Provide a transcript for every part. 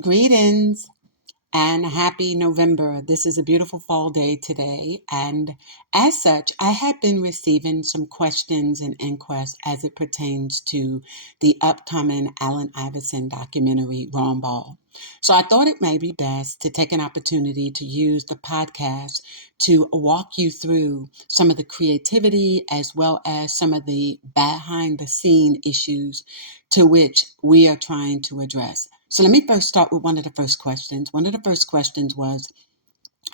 Greetings and happy November. This is a beautiful fall day today. And as such, I have been receiving some questions and inquiries as it pertains to the upcoming Allen Iverson documentary, Wrong Ball. So I thought it may be best to take an opportunity to use the podcast to walk you through some of the creativity as well as some of the behind the scene issues to which we are trying to address. So let me first start with one of the first questions. One of the first questions was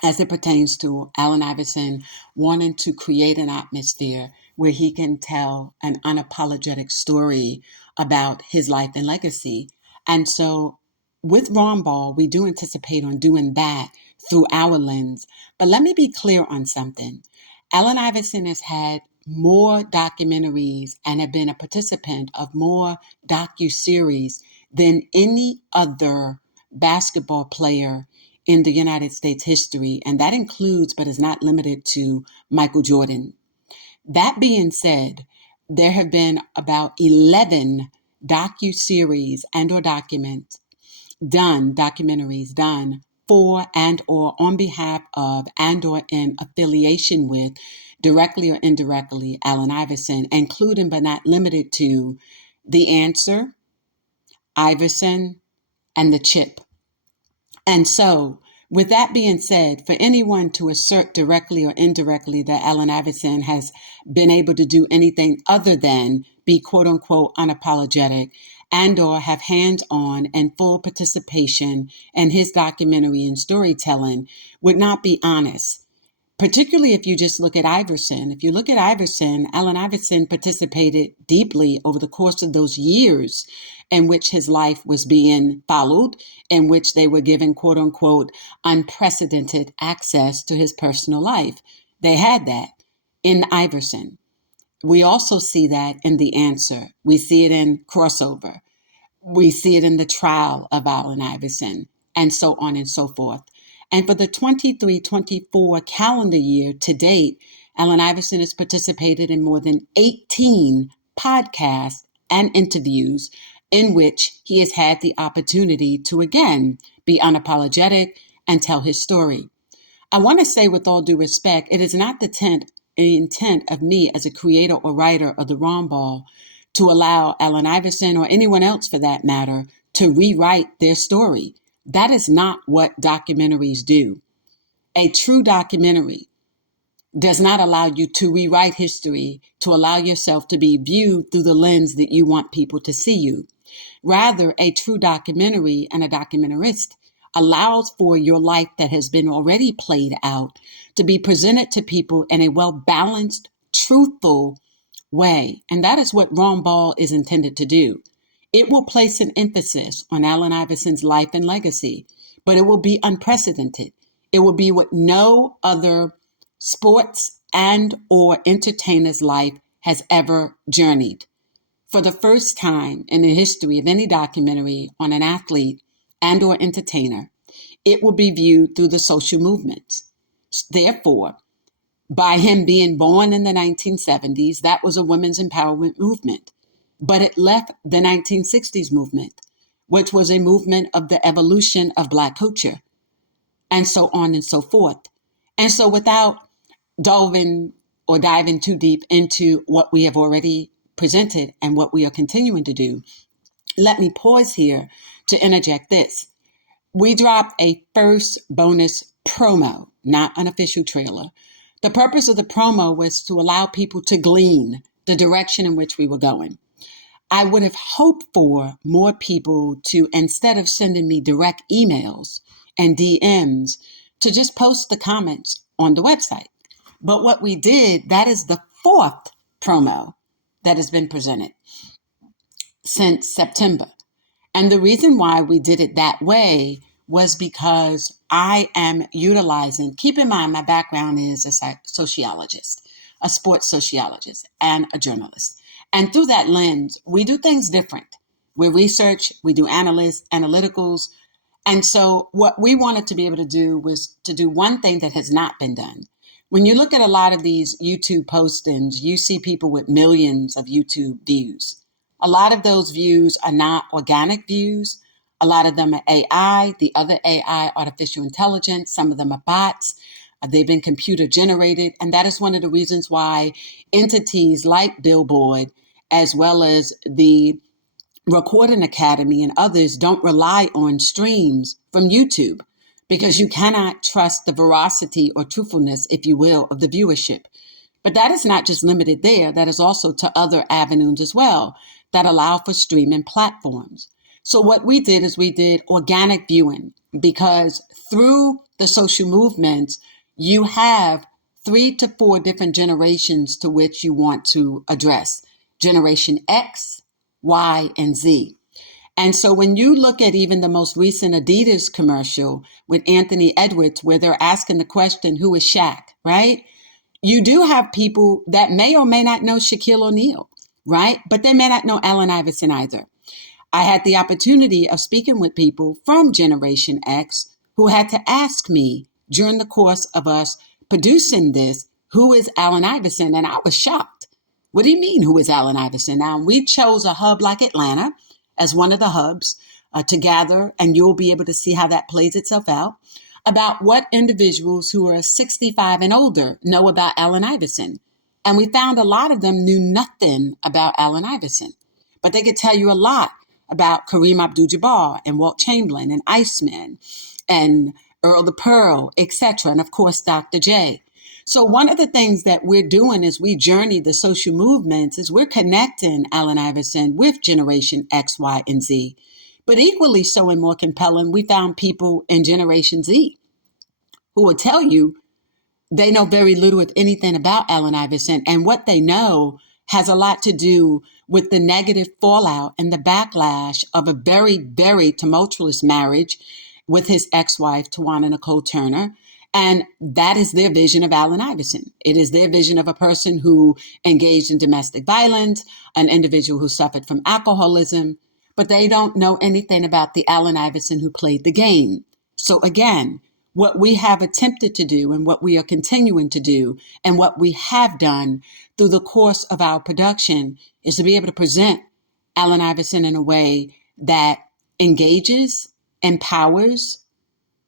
as it pertains to Allen Iverson wanting to create an atmosphere where he can tell an unapologetic story about his life and legacy. And so with Ron Ball, we do anticipate on doing that through our lens. But let me be clear on something. Allen Iverson has had more documentaries and have been a participant of more docuseries than any other basketball player in the United States history, and that includes but is not limited to Michael Jordan. That being said, there have been about 11 docuseries and or documentaries done for and or on behalf of and or in affiliation with, directly or indirectly, Allen Iverson, including but not limited to The Answer, Iverson, and The Chip. And so, with that being said, for anyone to assert directly or indirectly that Allen Iverson has been able to do anything other than be quote unquote unapologetic and or have hands-on and full participation in his documentary and storytelling would not be honest. Particularly if you just look at Iverson. If you look at Iverson, Allen Iverson participated deeply over the course of those years in which his life was being followed, in which they were given, quote unquote, unprecedented access to his personal life. They had that in Iverson. We also see that in The Answer. We see it in Crossover. We see it in the trial of Allen Iverson, and so on and so forth. And for the 23-24 calendar year to date, Allen Iverson has participated in more than 18 podcasts and interviews in which he has had the opportunity to, again, be unapologetic and tell his story. I want to say with all due respect, it is not the intent of me as a creator or writer of the Ron Ball to allow Allen Iverson or anyone else for that matter to rewrite their story. That is not what documentaries do. A true documentary does not allow you to rewrite history, to allow yourself to be viewed through the lens that you want people to see you. Rather, a true documentary and a documentarist allows for your life that has been already played out to be presented to people in a well-balanced, truthful way. And that is what Ron Ball is intended to do. It will place an emphasis on Allen Iverson's life and legacy, but it will be unprecedented. It will be what no other sports and or entertainer's life has ever journeyed. For the first time in the history of any documentary on an athlete and or entertainer, it will be viewed through the social movements. Therefore, by him being born in the 1970s, that was a women's empowerment movement. But it left the 1960s movement, which was a movement of the evolution of Black culture, and so on and so forth. And so without diving too deep into what we have already presented and what we are continuing to do, let me pause here to interject this. We dropped a first bonus promo, not an official trailer. The purpose of the promo was to allow people to glean the direction in which we were going. I would have hoped for more people to, instead of sending me direct emails and DMs, to just post the comments on the website. But what we did, that is the fourth promo that has been presented since September. And the reason why we did it that way was because I am utilizing, keep in mind, my background is a sociologist, a sports sociologist, and a journalist. And through that lens, we do things different. We research, we do analyticals. And so what we wanted to be able to do was to do one thing that has not been done. When you look at a lot of these YouTube postings, you see people with millions of YouTube views. A lot of those views are not organic views. A lot of them are AI, the other AI, artificial intelligence. Some of them are bots. They've been computer generated. And that is one of the reasons why entities like Billboard, as well as the Recording Academy and others, don't rely on streams from YouTube, because you cannot trust the veracity or truthfulness, if you will, of the viewership. But that is not just limited there. That is also to other avenues as well that allow for streaming platforms. So what we did is we did organic viewing, because through the social movements, you have 3 to 4 different generations to which you want to address: Generation X, Y, and Z. And so when you look at even the most recent Adidas commercial with Anthony Edwards, where they're asking the question, who is Shaq, right? You do have people that may or may not know Shaquille O'Neal, right? But they may not know Allen Iverson either. I had the opportunity of speaking with people from Generation X who had to ask me during the course of us producing this, who is Allen Iverson? And I was shocked. What do you mean, who is Allen Iverson? Now, we chose a hub like Atlanta as one of the hubs to gather, and you'll be able to see how that plays itself out, about what individuals who are 65 and older know about Allen Iverson. And we found a lot of them knew nothing about Allen Iverson, but they could tell you a lot about Kareem Abdul-Jabbar and Walt Chamberlain and Iceman and Earl the Pearl, etc., and of course, Dr. J. So one of the things that we're doing as we journey the social movements is we're connecting Allen Iverson with Generation X, Y, and Z. But equally so and more compelling, we found people in Generation Z who will tell you they know very little, if anything, about Allen Iverson. And what they know has a lot to do with the negative fallout and the backlash of a very, very tumultuous marriage with his ex-wife, Tawana Nicole Turner. And that is their vision of Allen Iverson. It is their vision of a person who engaged in domestic violence, an individual who suffered from alcoholism, but they don't know anything about the Allen Iverson who played the game. So again, what we have attempted to do and what we are continuing to do and what we have done through the course of our production is to be able to present Allen Iverson in a way that engages, empowers,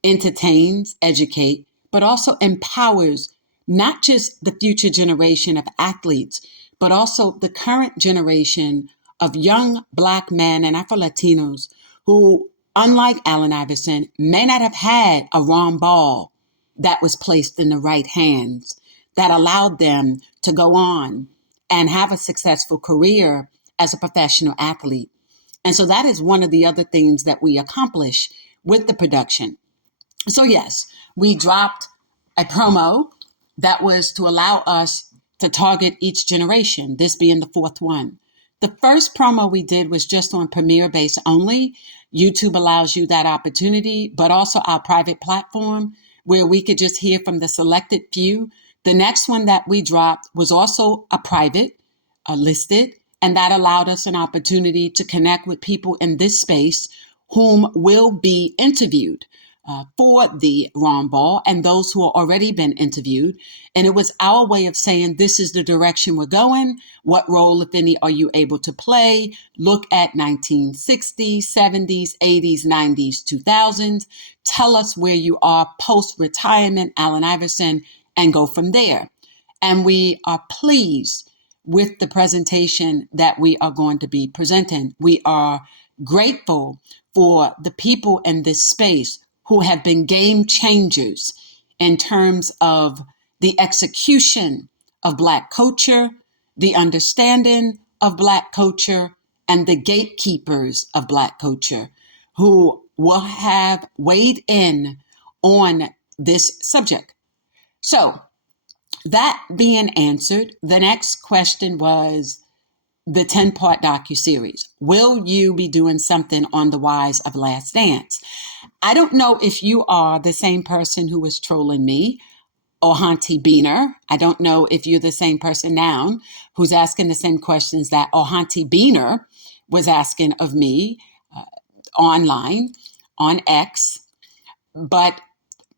entertains, educate, but also empowers not just the future generation of athletes, but also the current generation of young Black men and Afro-Latinos who, unlike Allen Iverson, may not have had a wrong ball that was placed in the right hands that allowed them to go on and have a successful career as a professional athlete. And so that is one of the other things that we accomplish with the production. So yes, we dropped a promo that was to allow us to target each generation, this being the 4th one. The first promo we did was just on Premiere base only. YouTube allows you that opportunity, but also our private platform where we could just hear from the selected few. The next one that we dropped was also a private, listed, and that allowed us an opportunity to connect with people in this space whom will be interviewed for the Wrong Ball and those who have already been interviewed. And it was our way of saying, this is the direction we're going. What role, if any, are you able to play? Look at 1960s, 70s, 80s, 90s, 2000s. Tell us where you are post-retirement, Allen Iverson, and go from there. And we are pleased with the presentation that we are going to be presenting. We are grateful for the people in this space who have been game changers in terms of the execution of Black culture, the understanding of Black culture, and the gatekeepers of Black culture who will have weighed in on this subject. So that being answered, the next question was the 10-part docuseries. Will you be doing something on the Whys of Last Dance? I don't know if you are the same person who was trolling me, or Auntie Beaner. I don't know if you're the same person now who's asking the same questions that Auntie Beaner was asking of me online, on X. But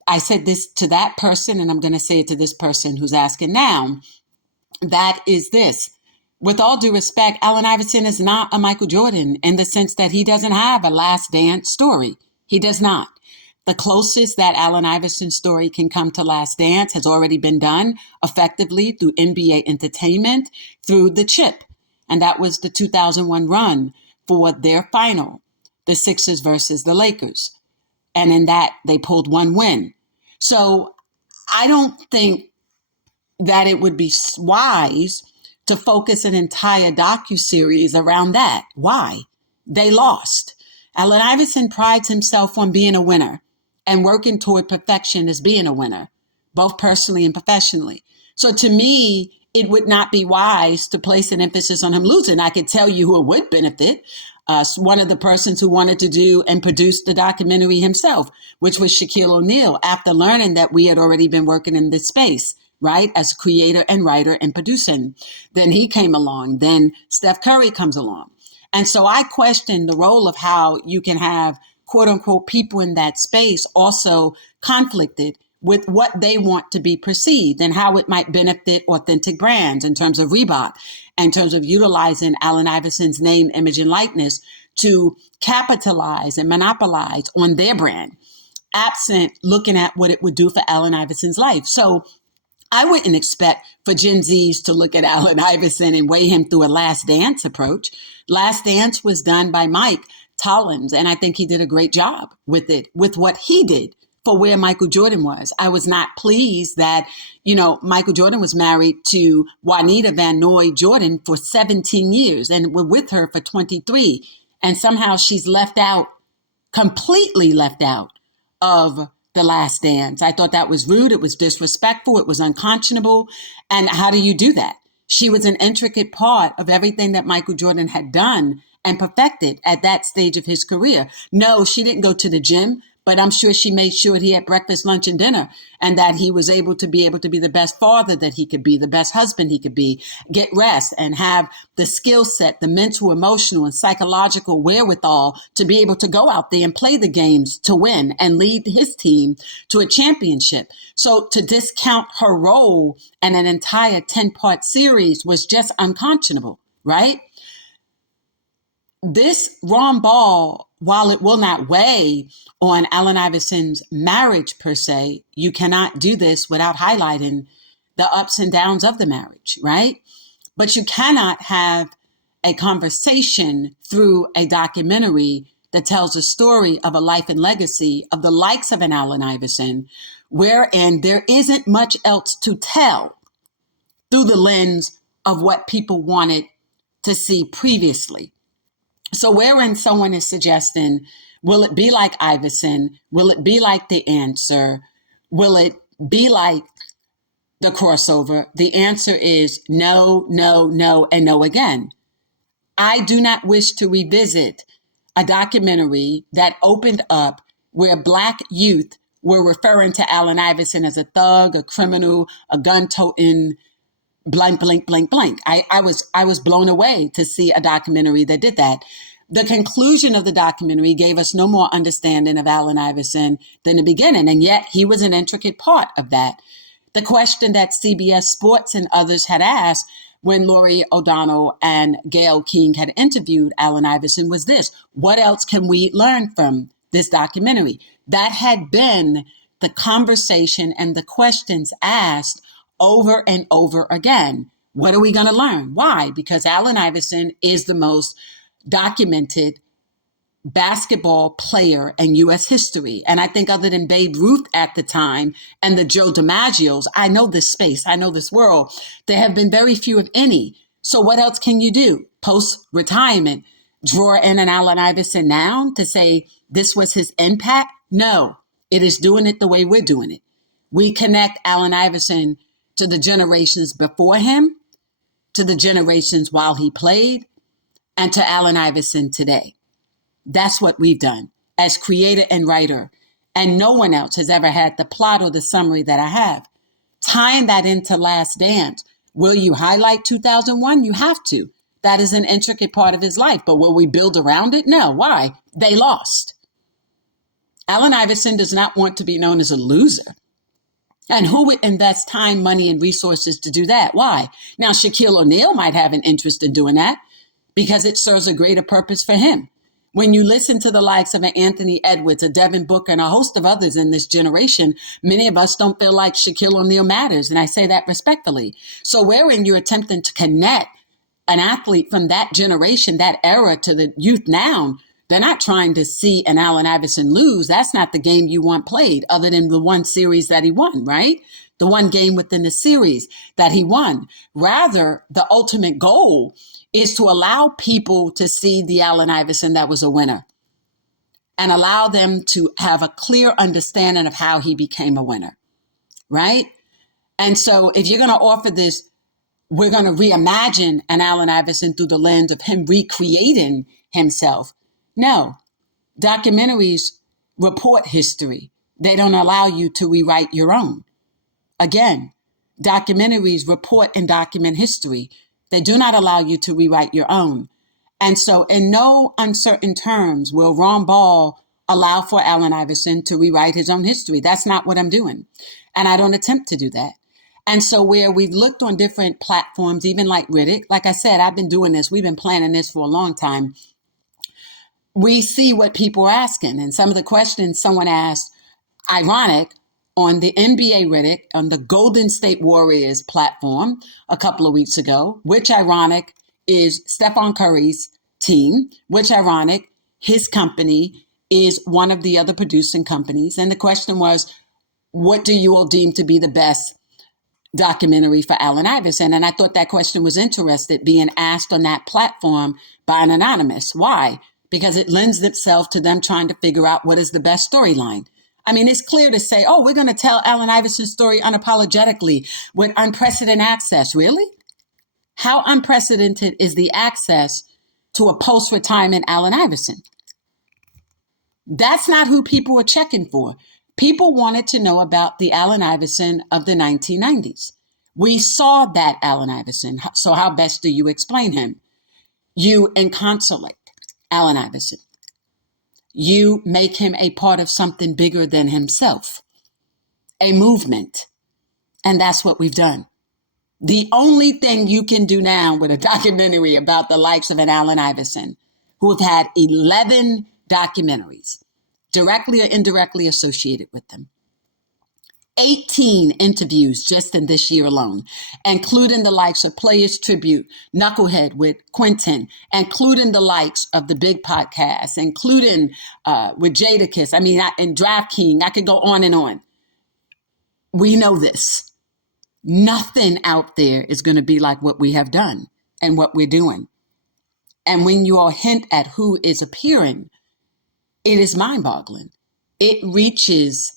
I said this to that person, and I'm going to say it to this person who's asking now. That is this. with all due respect, Allen Iverson is not a Michael Jordan in the sense that he doesn't have a Last Dance story. He does not. The closest that Allen Iverson's story can come to Last Dance has already been done effectively through NBA Entertainment, through the chip. And that was the 2001 run for their final, the Sixers versus the Lakers. And in that, they pulled one win. So I don't think that it would be wise to focus an entire docuseries around that. Why? They lost. Allen Iverson prides himself on being a winner and working toward perfection as being a winner, both personally and professionally. So to me, it would not be wise to place an emphasis on him losing. I could tell you who it would benefit. One of the persons who wanted to do and produce the documentary himself, which was Shaquille O'Neal, after learning that we had already been working in this space, right, as creator and writer and producing. Then he came along. Then Steph Curry comes along. And so I question the role of how you can have, quote unquote, people in that space also conflicted with what they want to be perceived and how it might benefit authentic brands in terms of Reebok, in terms of utilizing Allen Iverson's name, image, and likeness to capitalize and monopolize on their brand, absent looking at what it would do for Allen Iverson's life. So I wouldn't expect for Gen Zs to look at Allen Iverson and weigh him through a Last Dance approach. Last Dance was done by Mike Tollins, and I think he did a great job with it, with what he did for where Michael Jordan was. I was not pleased that, Michael Jordan was married to Juanita Van Noy Jordan for 17 years and were with her for 23. And somehow she's completely left out of The Last Dance. I thought that was rude. It was disrespectful. It was unconscionable. And how do you do that? She was an intricate part of everything that Michael Jordan had done and perfected at that stage of his career. No, she didn't go to the gym, but I'm sure she made sure he had breakfast, lunch, and dinner, and that he was able to be the best father that he could be, the best husband he could be, get rest, and have the skill set, the mental, emotional, and psychological wherewithal to be able to go out there and play the games to win and lead his team to a championship. So to discount her role in an entire 10-part series was just unconscionable, right? This wrong ball, while it will not weigh on Allen Iverson's marriage per se, you cannot do this without highlighting the ups and downs of the marriage, right? But you cannot have a conversation through a documentary that tells a story of a life and legacy of the likes of an Allen Iverson, wherein there isn't much else to tell through the lens of what people wanted to see previously. So wherein someone is suggesting, will it be like Iverson? Will it be like The Answer? Will it be like The Crossover? The answer is no, no, no, and no again. I do not wish to revisit a documentary that opened up where Black youth were referring to Allen Iverson as a thug, a criminal, a gun-toting, blank, blank, blank, blank. I was blown away to see a documentary that did that. The conclusion of the documentary gave us no more understanding of Allen Iverson than the beginning, and yet he was an intricate part of that. The question that CBS Sports and others had asked when Laurie O'Donnell and Gayle King had interviewed Allen Iverson was this: what else can we learn from this documentary? That had been the conversation and the questions asked over and over again. What are we going to learn? Why? Because Allen Iverson is the most documented basketball player in U.S. history. And I think other than Babe Ruth at the time and the Joe DiMaggios, I know this space, I know this world, there have been very few, if any. So what else can you do? Post-retirement, draw in an Allen Iverson now to say this was his impact? No, it is doing it the way we're doing it. We connect Allen Iverson to the generations before him, to the generations while he played, and to Allen Iverson today. That's what we've done as creator and writer. And no one else has ever had the plot or the summary that I have. Tying that into Last Dance, will you highlight 2001? You have to. That is an intricate part of his life. But will we build around it? No. Why? They lost. Allen Iverson does not want to be known as a loser. And who would invest time, money, and resources to do that? Why? Now, Shaquille O'Neal might have an interest in doing that because it serves a greater purpose for him. When you listen to the likes of an Anthony Edwards, a Devin Booker, and a host of others in this generation, many of us don't feel like Shaquille O'Neal matters. And I say that respectfully. So wherein you're attempting to connect an athlete from that generation, that era, to the youth now, they're not trying to see an Allen Iverson lose. That's not the game you want played, other than the one series that he won, right? The one game within the series that he won. Rather, the ultimate goal is to allow people to see the Allen Iverson that was a winner and allow them to have a clear understanding of how he became a winner, right? And so if you're going to offer this, we're going to reimagine an Allen Iverson through the lens of him recreating himself. No, documentaries report history. They don't allow you to rewrite your own. Again, documentaries report and document history. They do not allow you to rewrite your own. And so in no uncertain terms will Ron Ball allow for Allen Iverson to rewrite his own history. That's not what I'm doing. And I don't attempt to do that. And so where we've looked on different platforms, even like Riddick, like I said, I've been doing this. We've been planning this for a long time. We see what people are asking. And some of the questions someone asked, ironic, on the NBA Riddick, on the Golden State Warriors platform a couple of weeks ago, which ironic is Stephen Curry's team, which ironic, his company is one of the other producing companies. And the question was, what do you all deem to be the best documentary for Allen Iverson? And I thought that question was interesting, being asked on that platform by an anonymous. Why? Because it lends itself to them trying to figure out what is the best storyline. I mean, it's clear to say, oh, we're going to tell Allen Iverson's story unapologetically with unprecedented access. Really? How unprecedented is the access to a post-retirement Allen Iverson? That's not who people are checking for. People wanted to know about the Allen Iverson of the 1990s. We saw that Allen Iverson. So how best do you explain him? You encapsulate Allen Iverson. You make him a part of something bigger than himself, a movement. And that's what we've done. The only thing you can do now with a documentary about the likes of an Allen Iverson, who have had 11 documentaries, directly or indirectly associated with them, 18 interviews just in this year alone, including the likes of Players Tribute, Knucklehead with Quentin, including the likes of the Big Podcast, including with Jadakiss. I mean, and DraftKings, I could go on and on. We know this. Nothing out there is going to be like what we have done and what we're doing. And when you all hint at who is appearing, it is mind-boggling. It reaches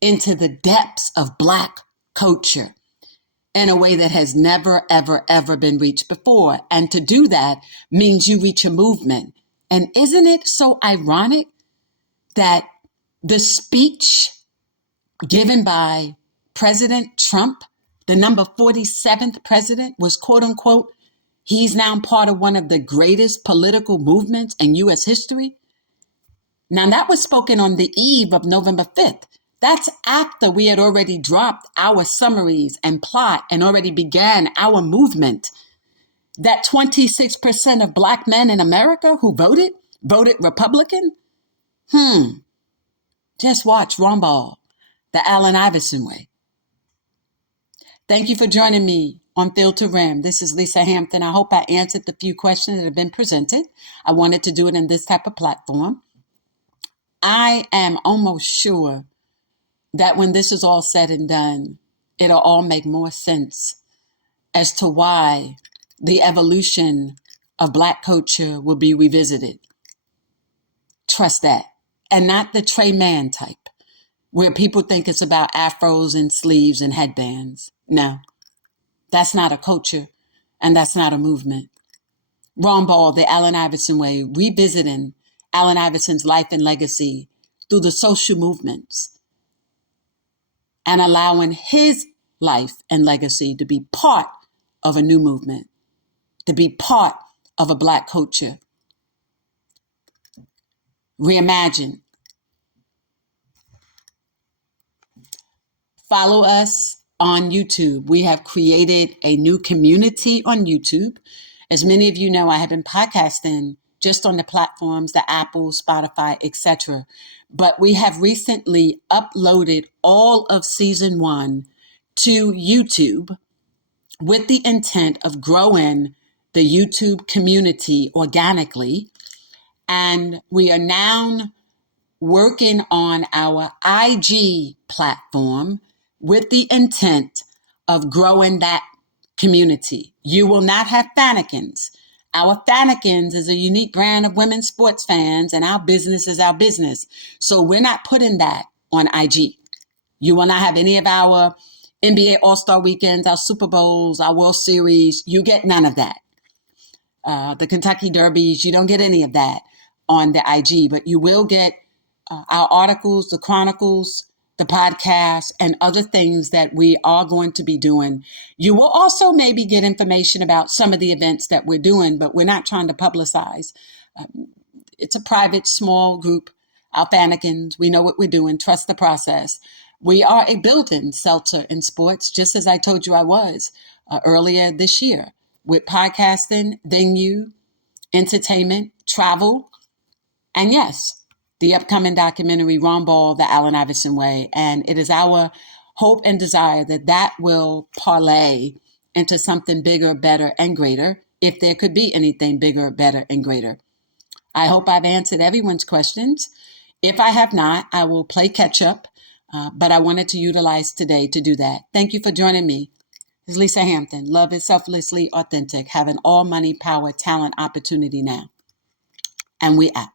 into the depths of Black culture in a way that has never, ever, ever been reached before. And to do that means you reach a movement. And isn't it so ironic that the speech given by President Trump, the number 47th president, was quote unquote, he's now part of one of the greatest political movements in U.S. history? Now that was spoken on the eve of November 5th. That's after we had already dropped our summaries and plot and already began our movement. That 26% of Black men in America who voted Republican? Just watch Ron Ball, the Allen Iverson Way. Thank you for joining me on Field to Rim. This is Lisa Hampton. I hope I answered the few questions that have been presented. I wanted to do it in this type of platform. I am almost sure that when this is all said and done, it'll all make more sense as to why the evolution of Black culture will be revisited. Trust that. And not the Trey Mann type, where people think it's about afros and sleeves and headbands. No, that's not a culture, and that's not a movement. Ron Ball, the Allen Iverson Way, revisiting Allen Iverson's life and legacy through the social movements, and allowing his life and legacy to be part of a new movement, to be part of a Black culture. Reimagine. Follow us on YouTube. We have created a new community on YouTube. As many of you know, I have been podcasting just on the platforms, the Apple, Spotify, etc. But we have recently uploaded all of season 1 to YouTube with the intent of growing the YouTube community organically. And we are now working on our IG platform with the intent of growing that community. You will not have Fannikins. Our Fannikins is a unique brand of women's sports fans, and our business is our business. So we're not putting that on IG. You will not have any of our NBA All-Star weekends, our Super Bowls, our World Series. You get none of that. The Kentucky Derbies, you don't get any of that on the IG, but you will get our articles, the chronicles, the podcast, and other things that we are going to be doing. You will also maybe get information about some of the events that we're doing, but we're not trying to publicize. It's a private, small group. Our Fannikins, we know what we're doing. Trust the process. We are a building seltzer in sports, just as I told you I was earlier this year, with podcasting, venue, entertainment, travel, and yes, the upcoming documentary, Ron Ball, The Allen Iverson Way. And it is our hope and desire that that will parlay into something bigger, better, and greater, if there could be anything bigger, better, and greater. I hope I've answered everyone's questions. If I have not, I will play catch up, but I wanted to utilize today to do that. Thank you for joining me. This is Lisa Hampton. Love is selflessly authentic. Have an all money, power, talent, opportunity now. And we out.